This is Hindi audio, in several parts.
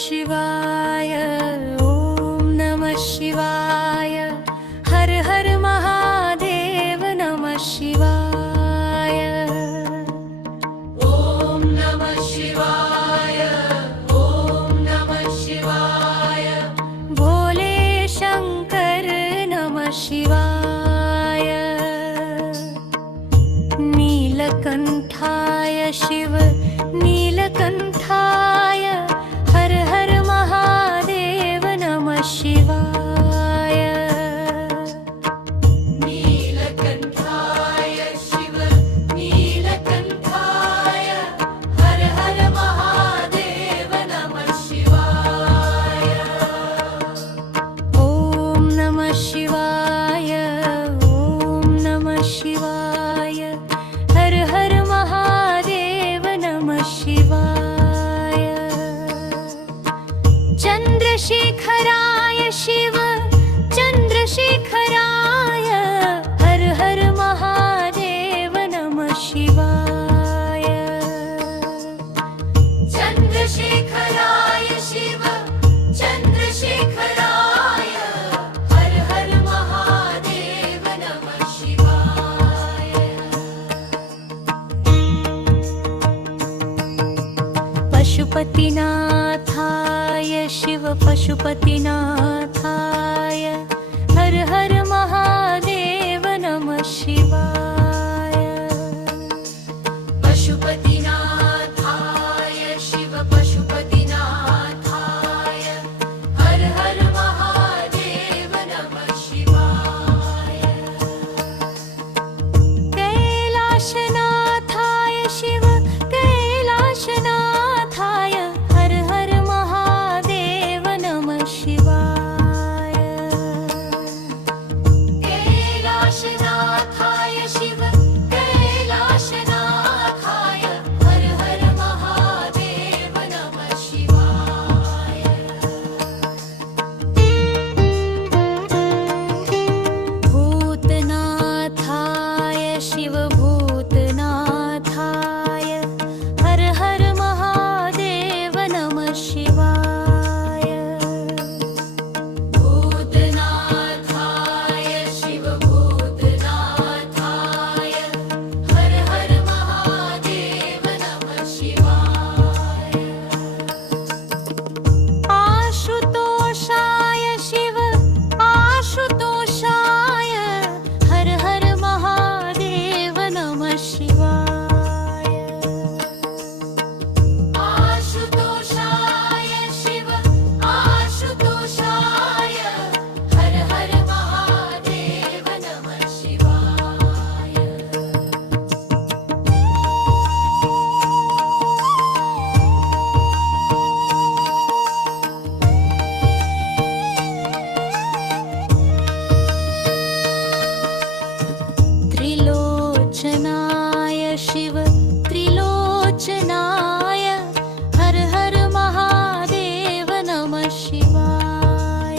शिवाय ओम नमः शिवाय हर हर महादेव नमः शिवाय ओम नमः शिवाय ओम नमः शिवाय भोले शंकर नमः शिवाय नीलकंठाय शिव नीलकंठाय हर हर महादेव नमः शिवाय नीलकंठाय शिव नीलकंठाय हर हर महादेव नमः शिवाय ओम नमः शिवाय ओम नमः शिवाय हर हर महादेव नमः शिवाय चंद्रशेखराय शिव चंद्रशेखराय हर हर महादेव नमः शिवाय चंद्रशेखराय शिव चंद्रशेखराय हर हर महादेव नमः शिवाय पशुपतिनाथाय शिव पशुपतिनाथाय हर हर महादेव नमः शिवाय पशुपतिनाथाय शिव पशुपतिनाथाय हर हर महादेव नमः शिवाय कैलाशनाथाय शिव कैलाशनाथाय हर हर महादेव नमः शिवाय कैलाशनाथाय शिव कैलाशनाथाय हर हर महादेव नमः शिवाय भूतनाथाय शिव भूतनाथाय हर हर महादेव नमः शिवाय भूतनाथाय शिव भूतनाथाय हर हर महादेव नमः शिवाय आशुतोषाय शिव आशुतोषाय हर हर महादेव नमः शिवाय आशुतोषाय शिव आशुतोषाय हर हर महादेव नमः शिवाय त्रिलोचनाय शिव त्रिलोचनाय हर हर महादेव नमः शिवाय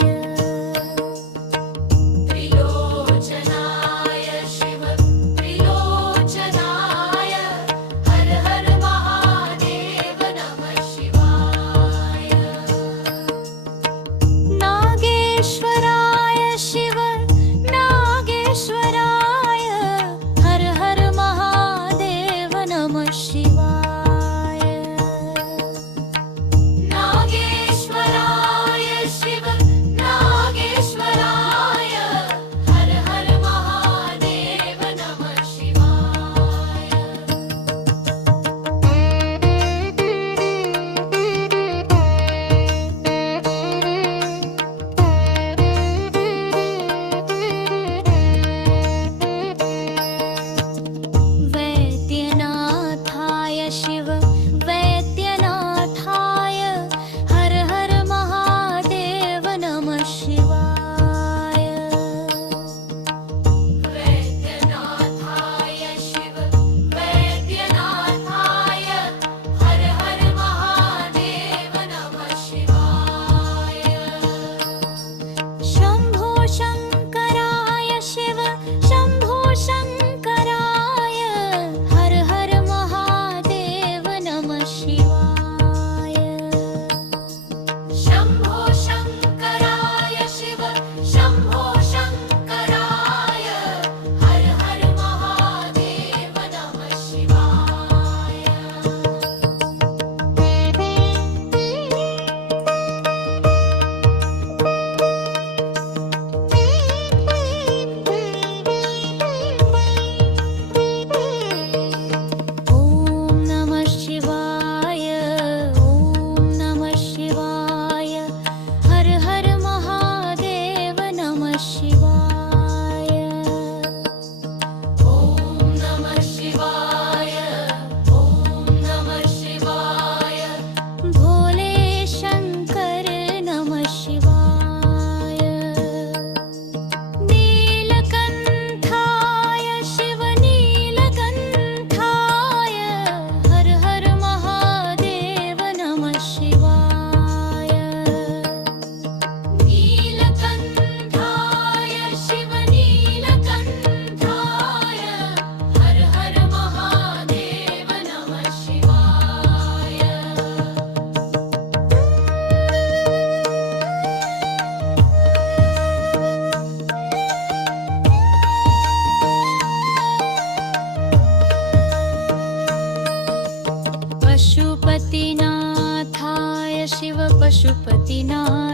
त्रिलोचनाय शिव त्रिलोचनाय हर हर महादेव नमः शिवाय नागेश्वराय शिव नागेश्वराय हर हर महादेव नमः शिवाय नागेश्वराय शिव नागेश्वराय हर हर महादेव नमः शिवाय वैद्यनाथाय शिव वैद्यनाथाय हर हर महादेव नमः शिवाय वैद्यनाथाय शिव वैद्यनाथाय हर हर महादेव नमः शिवाय शंभो शंकराय शिव शंभो शंकराय हर हर महादेव नमः शिवाय पशुपतीनाथ